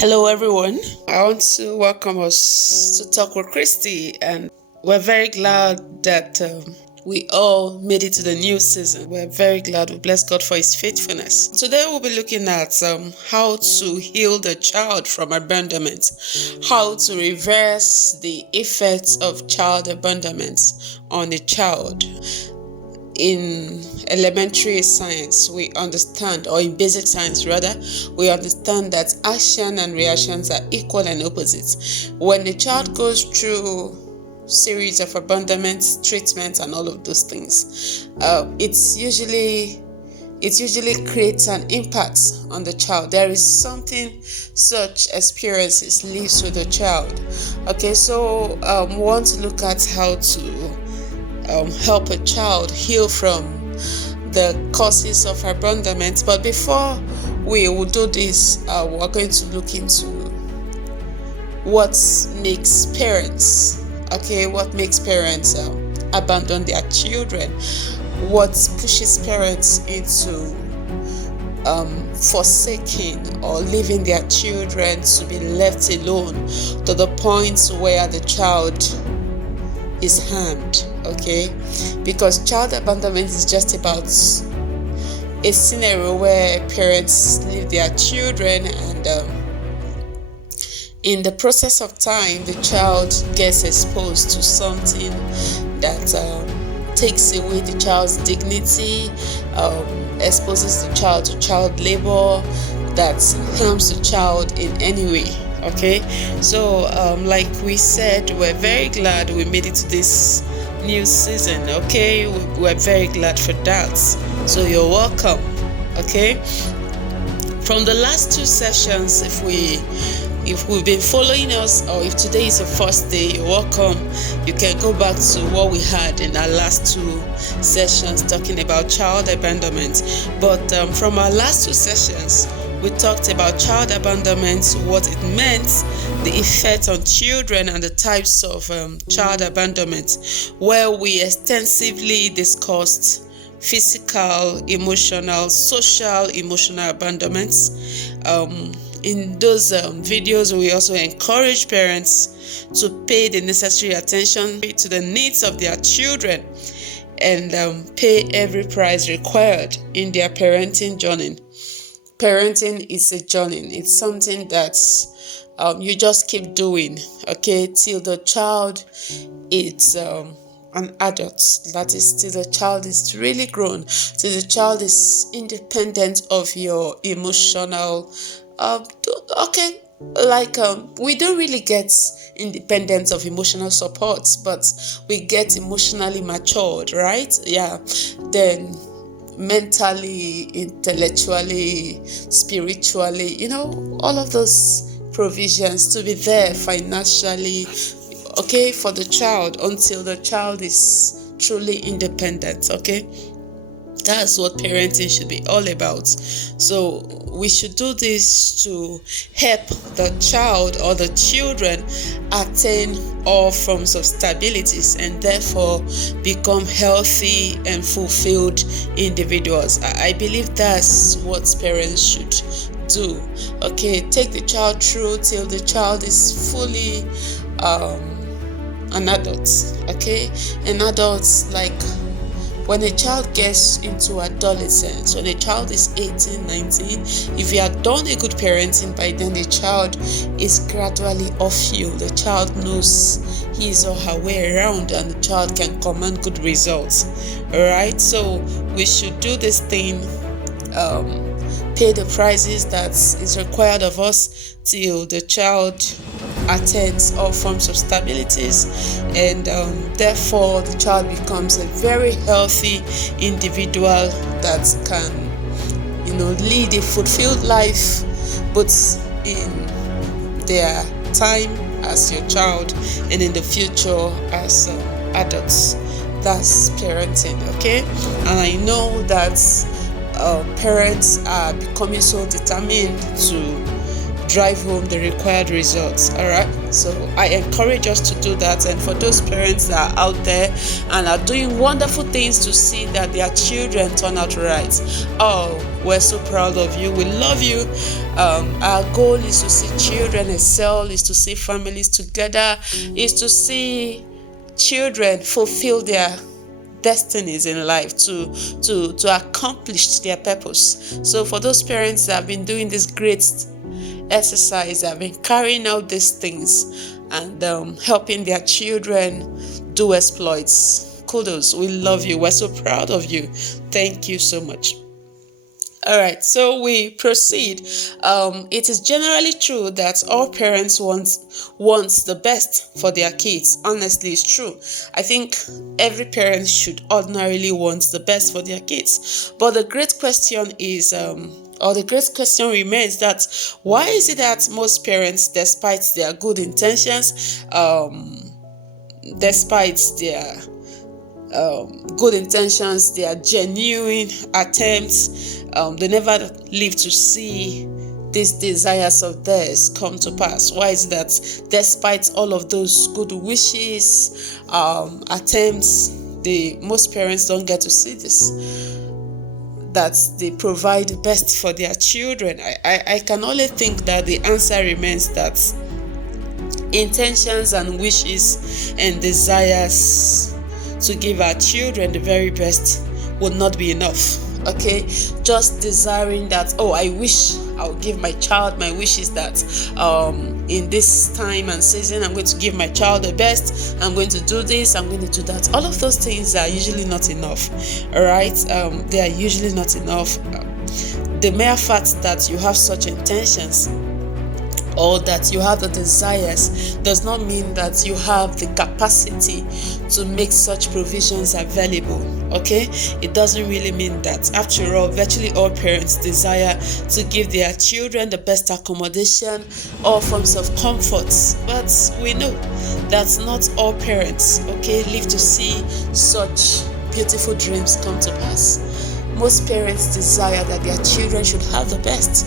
Hello, everyone. I want to welcome us to Talk with Christie, and we're very glad that we all made it to the new season. We're very glad. We bless God for His faithfulness. Today, we'll be looking at how to heal the child from abandonment, how to reverse the effects of child abandonment on a child. In elementary science, we understand, or in basic science rather, we understand that action and reactions are equal and opposite. When a child goes through series of abandonment, treatment, and all of those things, it usually creates an impact on the child. There is something such experiences leaves with the child. Okay, so we want to look at how to help a child heal from the causes of abandonment. But before we will do this, we're going to look into what makes parents abandon their children, what pushes parents into forsaking or leaving their children to be left alone to the point where the child is harmed. Okay, because child abandonment is just about a scenario where parents leave their children, and in the process of time the child gets exposed to something that takes away the child's dignity, exposes the child to child labor, that harms the child in any way. Okay, so like we said, we're very glad we made it to this new season. Okay, we're very glad for that, so you're welcome. Okay, from the last two sessions, if we've been following us, or if today is your first day, you're welcome. You can go back to what we had in our last two sessions talking about child abandonment. But from our last two sessions, we talked about child abandonment, what it meant, the effect on children, and the types of child abandonment, where we extensively discussed physical, emotional, social, emotional abandonments. In those videos, we also encourage parents to pay the necessary attention to the needs of their children and pay every price required in their parenting journey. Parenting is a journey. It's something that you just keep doing, okay, till the child is an adult. That is, till the child is really grown, till the child is independent of your emotional. Okay, we don't really get independence of emotional support, but we get emotionally matured, right? Yeah, then mentally, intellectually, spiritually, all of those provisions to be there financially, okay, for the child until the child is truly independent. Okay, that's what parenting should be all about. So we should do this to help the child or the children attain all forms of stabilities and therefore become healthy and fulfilled individuals. I believe that's what parents should do. Okay, take the child through till the child is fully an adult. Okay, an adult, like when a child gets into adolescence, when a child is 18, 19, if you have done a good parenting by then, the child is gradually off you. The child knows his or her way around, and the child can command good results. Alright, so we should do this thing, pay the prices that is required of us till the child attains all forms of stabilities, and therefore the child becomes a very healthy individual that can lead a fulfilled life, both in their time as your child and in the future as adults. That's parenting. Okay, and I know that parents are becoming so determined to drive home the required results. All right, so I encourage us to do that. And for those parents that are out there and are doing wonderful things to see that their children turn out right, oh, we're so proud of you. We love you. Our goal is to see children excel, is to see families together, is to see children fulfill their destinies in life, to accomplish their purpose. So for those parents that have been doing this great exercise, that have been carrying out these things and helping their children do exploits, kudos. We love you. We're so proud of you. Thank you so much. All right, so we proceed. It is generally true that all parents want the best for their kids. Honestly, it's true. I think every parent should ordinarily want the best for their kids. But the great question is, or the great question remains, that why is it that most parents, despite their good intentions, despite their good intentions, their genuine attempts, they never live to see these desires of theirs come to pass? Why is that despite all of those good wishes, attempts, most parents don't get to see this, that they provide the best for their children? I can only think that the answer remains that intentions and wishes and desires to give our children the very best would not be enough. Okay, just desiring that, oh, I wish I'll give my child, my wish is that in this time and season I'm going to give my child the best, I'm going to do this, I'm going to do that. All of those things are usually not enough. All right, they are usually not enough. The mere fact that you have such intentions or that you have the desires does not mean that you have the capacity to make such provisions available. Okay, it doesn't really mean that. After all, virtually all parents desire to give their children the best accommodation, all forms of comforts, but we know that not all parents, okay, live to see such beautiful dreams come to pass. Most parents desire that their children should have the best,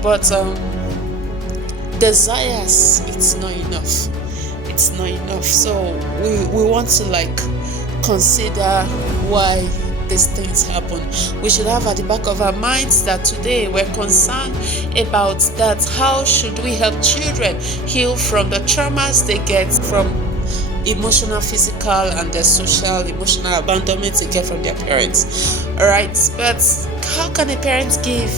but desires, it's not enough. It's not enough. So we want to consider why these things happen. We should have at the back of our minds that today we're concerned about that. How should we help children heal from the traumas they get from emotional, physical, and the social, emotional abandonment they get from their parents? All right, but how can a parent give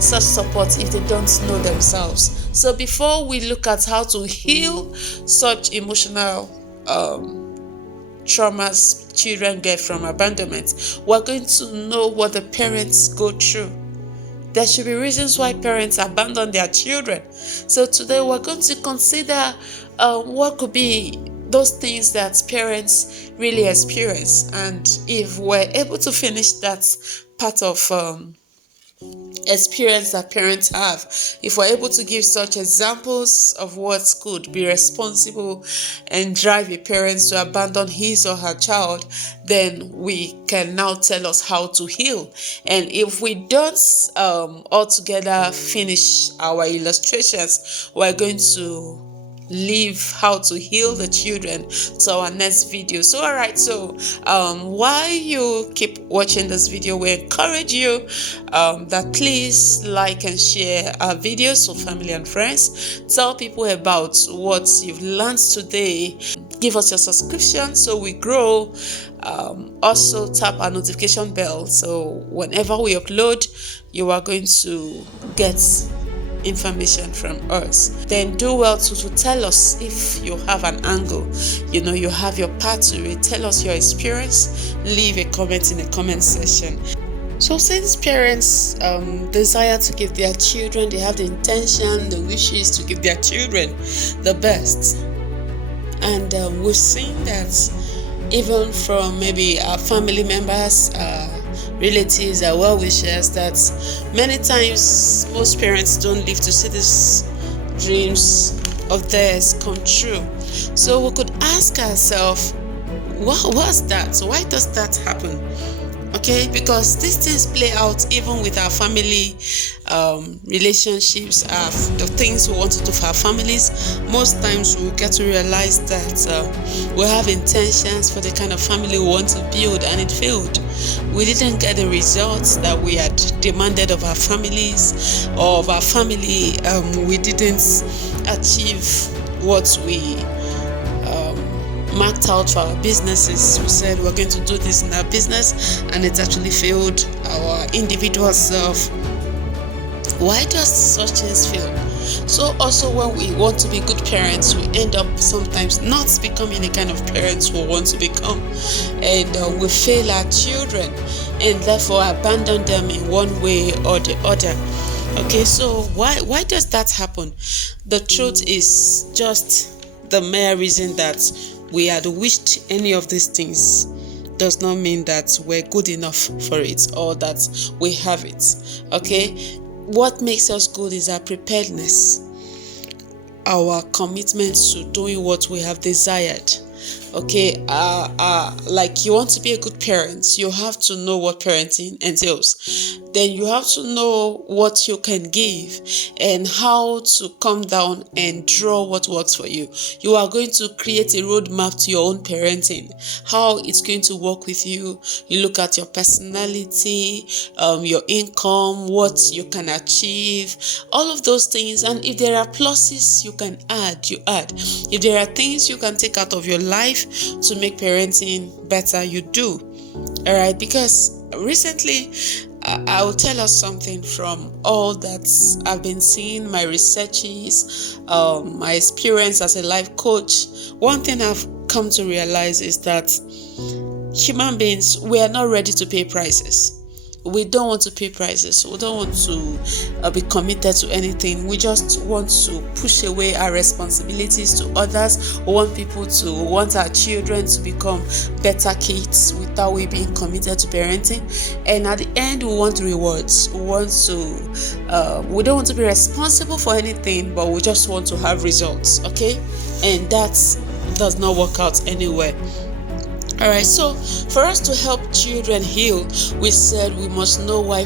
such support if they don't know themselves? So before we look at how to heal such emotional traumas children get from abandonment, we're going to know what the parents go through. There should be reasons why parents abandon their children. So today we're going to consider what could be those things that parents really experience, and if we're able to finish that part of experience that parents have, if we're able to give such examples of what could be responsible and drive a parent to abandon his or her child, then we can now tell us how to heal. And if we don't altogether finish our illustrations, we're going to leave how to heal the children to our next video. So all right, so while you keep watching this video, we encourage you that please like and share our videos with family and friends. Tell people about what you've learned today. Give us your subscription so we grow. Also tap our notification bell so whenever we upload, you are going to get information from us. Then do well to tell us if you have an angle, you have your part to it. Tell us your experience. Leave a comment in the comment section. So since parents desire to give their children, they have the intention, the wishes to give their children the best, and we've seen that even from maybe our family members, relatives, our well-wishers, that many times most parents don't live to see these dreams of theirs come true. So we could ask ourselves, what's that? Why does that happen? Okay, because these things play out even with our family relationships, the things we want to do for our families. Most times we get to realize that we have intentions for the kind of family we want to build, and it failed. We didn't get the results that we had demanded of our families or of our family. We didn't achieve what we marked out for our businesses. We said we're going to do this in our business, and it actually failed our individual self. Why does such things fail? So also when we want to be good parents, we end up sometimes not becoming the kind of parents we want to become, and we fail our children and therefore abandon them in one way or the other. Okay, so why does that happen? The truth is just the mere reason that we had wished any of these things does not mean that we're good enough for it or that we have it. Okay, what makes us good is our preparedness, our commitment to doing what we have desired. Okay, like you want to be a good parent, you have to know what parenting entails. Then you have to know what you can give and how to come down and draw what works for you. You are going to create a roadmap to your own parenting, how it's going to work with you. You look at your personality, your income, what you can achieve, all of those things. And if there are pluses you can add, you add. If there are things you can take out of your life to make parenting better, you do. All right, because recently I will tell us something from all that I've been seeing, my researches, my experience as a life coach. One thing I've come to realize is that human beings, we are not ready to pay prices. We don't want to pay prices. We don't want to be committed to anything. We just want to push away our responsibilities to others. We want our children to become better kids without we being committed to parenting. And at the end, we want rewards. We don't want to be responsible for anything, but we just want to have results. Okay, and that does not work out anywhere. Alright, so for us to help children heal, we said we must know why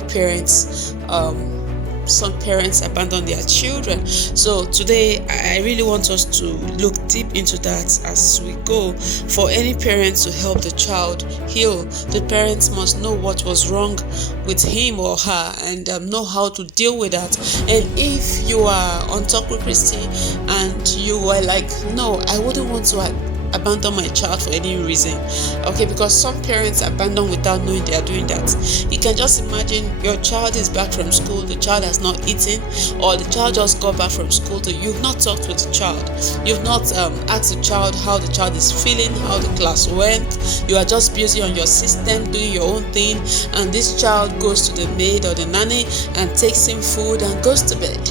some parents abandon their children. So today I really want us to look deep into that as we go. For any parent to help the child heal, the parents must know what was wrong with him or her and know how to deal with that. And if you are on Talk With Christie and you are like, no, I wouldn't want to abandon my child for any reason, okay, because some parents abandon without knowing they are doing that. You can just imagine your child is back from school, the child has not eaten, or the child just got back from school. You've not talked with the child, you've not asked the child how the child is feeling, how the class went. You are just busy on your system doing your own thing, and this child goes to the maid or the nanny and takes him food and goes to bed.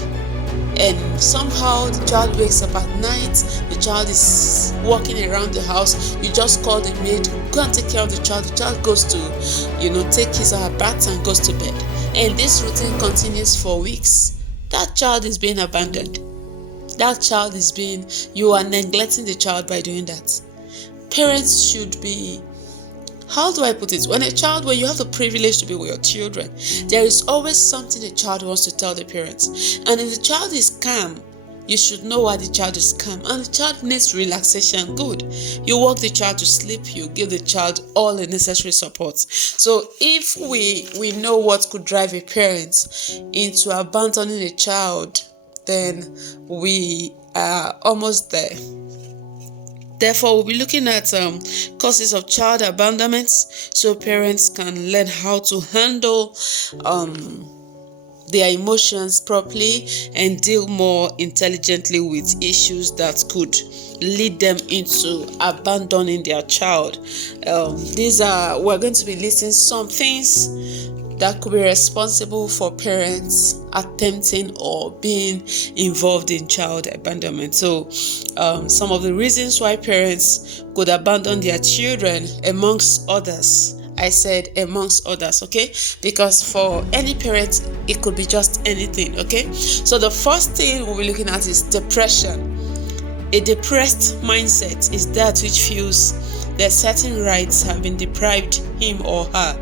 And somehow the child wakes up at night, the child is walking around the house, you just call the maid, go and take care of the child goes to, take his or her bath and goes to bed. And this routine continues for weeks. That child is being abandoned. You are neglecting the child by doing that. Parents should be, how do I put it? When you have the privilege to be with your children, there is always something the child wants to tell the parents. And if the child is calm, you should know why the child is calm. And the child needs relaxation. Good. You walk the child to sleep. You give the child all the necessary support. So if we know what could drive a parent into abandoning a child, then we are almost there. Therefore, we'll be looking at causes of child abandonment so parents can learn how to handle their emotions properly and deal more intelligently with issues that could lead them into abandoning their child. We're going to be listing some things that could be responsible for parents attempting or being involved in child abandonment. So some of the reasons why parents could abandon their children, amongst others. I said amongst others, okay? Because for any parent, it could be just anything, okay? So the first thing we'll be looking at is depression. A depressed mindset is that which feels that certain rights have been deprived him or her.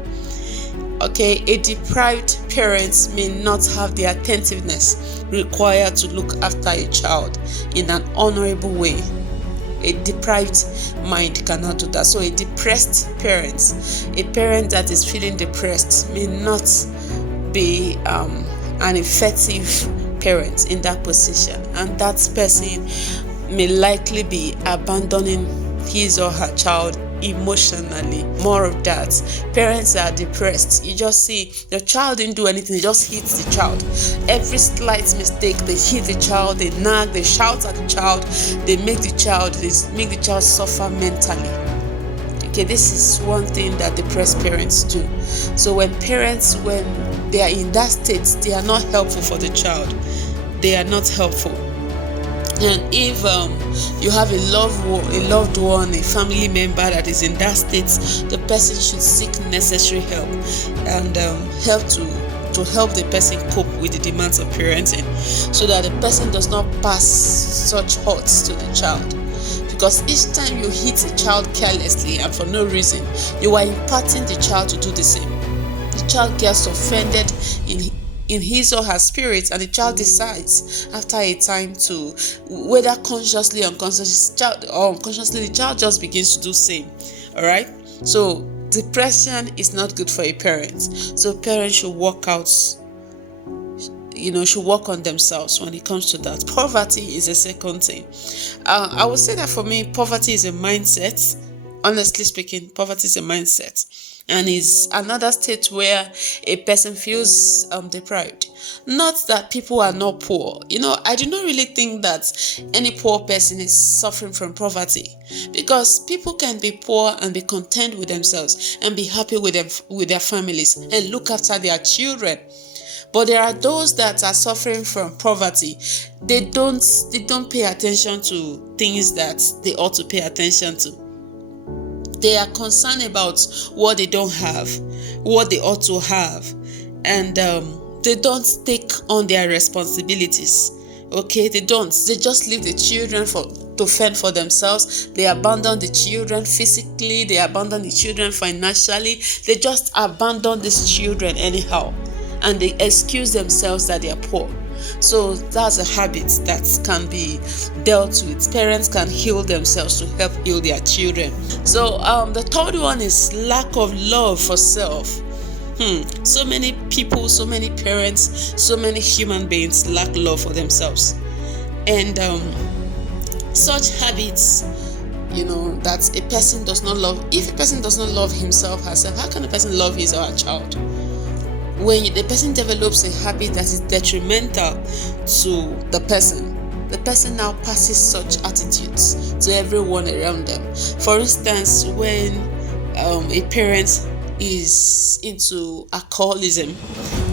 Okay, a deprived parent may not have the attentiveness required to look after a child in an honorable way. A deprived mind cannot do that. So a depressed parent, a parent that is feeling depressed, may not be an effective parent in that position, and that person may likely be abandoning his or her child emotionally. More of that. Parents are depressed. You just see the child didn't do anything, they just hit the child. Every slight mistake, they hit the child, they nag, they shout at the child, they make the child suffer mentally. Okay, this is one thing that depressed parents do. So when they are in that state, they are not helpful for the child. They are not helpful. And if you have a loved one, a family member that is in that state, the person should seek necessary help and help to help the person cope with the demands of parenting, so that the person does not pass such hurts to the child. Because each time you hit a child carelessly and for no reason, you are imparting the child to do the same. The child gets offended in his or her spirit, and the child decides after a time to, whether consciously or unconsciously, the child just begins to do same. All right. So depression is not good for a parent. So parents should work on themselves when it comes to that. Poverty is a second thing. I would say that for me, poverty is a mindset. Honestly speaking, poverty is a mindset, and is another state where a person feels deprived. Not that people are not poor. I do not really think that any poor person is suffering from poverty, because people can be poor and be content with themselves and be happy with their families and look after their children. But there are those that are suffering from poverty. They don't pay attention to things that they ought to pay attention to. They are concerned about what they don't have, what they ought to have, and they don't take on their responsibilities. Okay, they don't. They just leave the children to fend for themselves. They abandon the children physically. They abandon the children financially. They just abandon these children anyhow, and they excuse themselves that they are poor. So that's a habit that can be dealt with. Parents can heal themselves to help heal their children. So the third one is lack of love for self. So many people, so many parents, so many human beings lack love for themselves. And such habits, that a person does not love. If a person does not love himself, herself, how can a person love his or her child? When the person develops a habit that is detrimental to the person now passes such attitudes to everyone around them. For instance, when a parent is into alcoholism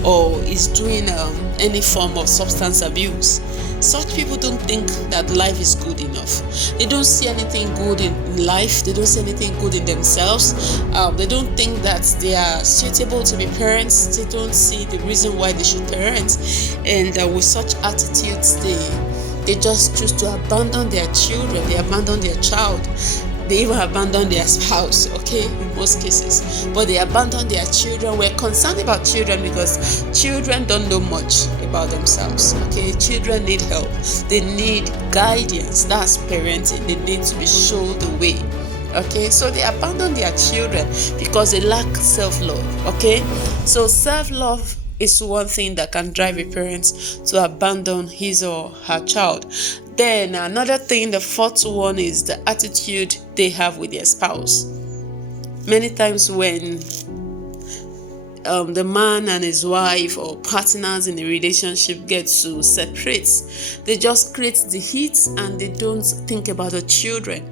or is doing any form of substance abuse, such people don't think that life is good enough. They don't see anything good in life. They don't see anything good in themselves. They don't think that they are suitable to be parents. They don't see the reason why they should parent. And with such attitudes, they just choose to abandon their children. They abandon their child. They even abandon their spouse, okay, in most cases. But they abandon their children. We're concerned about children because children don't know much about themselves, okay? Children need help. They need guidance. That's parenting. They need to be shown the way, okay? So they abandon their children because they lack self-love, okay? So self-love is one thing that can drive a parent to abandon his or her child. Then another thing, the fourth one, is the attitude they have with their spouse. Many times when the man and his wife or partners in a relationship get to separate, they just create the heat and they don't think about the children.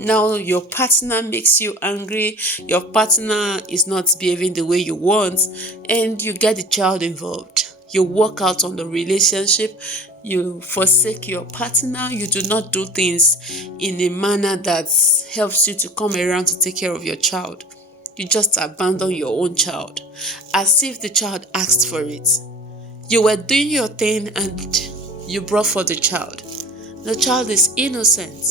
Now your partner makes you angry, your partner is not behaving the way you want, and you get the child involved. You walk out on the relationship, you forsake your partner, you do not do things in a manner that helps you to come around to take care of your child. You just abandon your own child as if the child asked for it. You were doing your thing and you brought for the child. The child is innocent.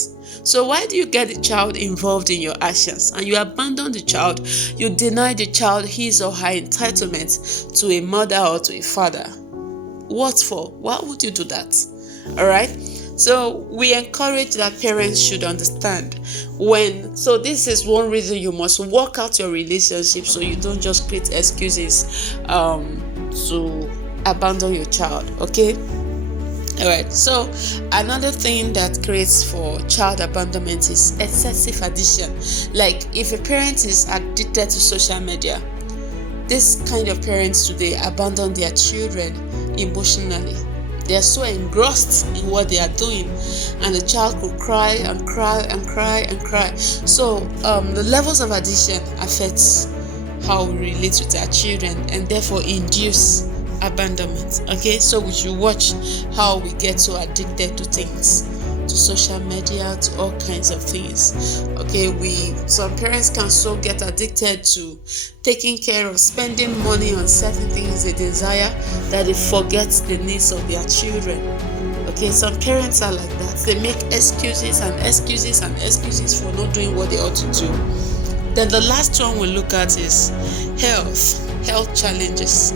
So why do you get the child involved in your actions and you abandon the child? You deny the child his or her entitlement to a mother or to a father. What for? Why would you do that? All right. So we encourage that parents should understand so this is one reason you must work out your relationship, so you don't just create excuses to abandon your child. Okay. All right. So another thing that creates for child abandonment is excessive addiction. Like if a parent is addicted to social media, this kind of parents today abandon their children emotionally. They are so engrossed in what they are doing, and the child could cry and cry and cry and cry. So the levels of addiction affects how we relate with our children and therefore induce abandonment. Okay, so we should watch how we get so addicted to things, to social media, to all kinds of things. Okay, some parents can so get addicted to taking care of spending money on certain things they desire that they forget the needs of their children. Okay, some parents are like that. They make excuses and excuses and excuses for not doing what they ought to do. Then the last one we'll look at is health challenges.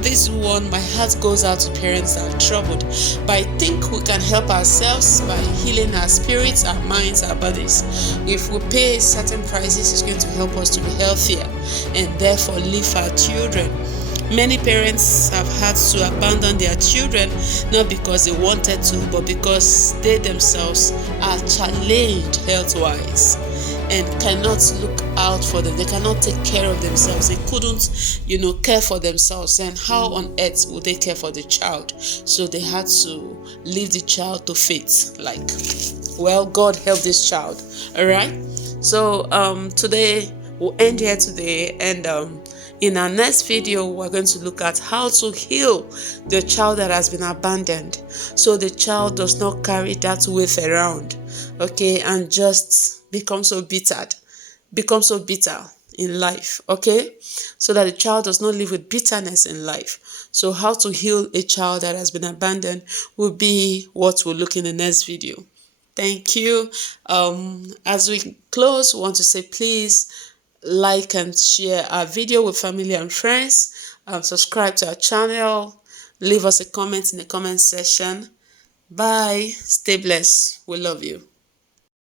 This one, my heart goes out to parents that are troubled, but I think we can help ourselves by healing our spirits, our minds, our bodies. If we pay certain prices, it's going to help us to be healthier and therefore live for our children. Many parents have had to abandon their children not because they wanted to, but because they themselves are challenged health-wise and cannot look out for them. They cannot take care of themselves. They couldn't, care for themselves. And how on earth would they care for the child? So they had to leave the child to fate. Like, well, God help this child. All right. So today we'll end here today, and in our next video, we're going to look at how to heal the child that has been abandoned, so the child does not carry that weight around, okay, and just become so bitter in life, okay, so that the child does not live with bitterness in life. So how to heal a child that has been abandoned will be what we'll look in the next video. Thank you. As we close, we want to say please like and share our video with family and friends. Subscribe to our channel. Leave us a comment in the comment section. Bye. Stay blessed. We love you.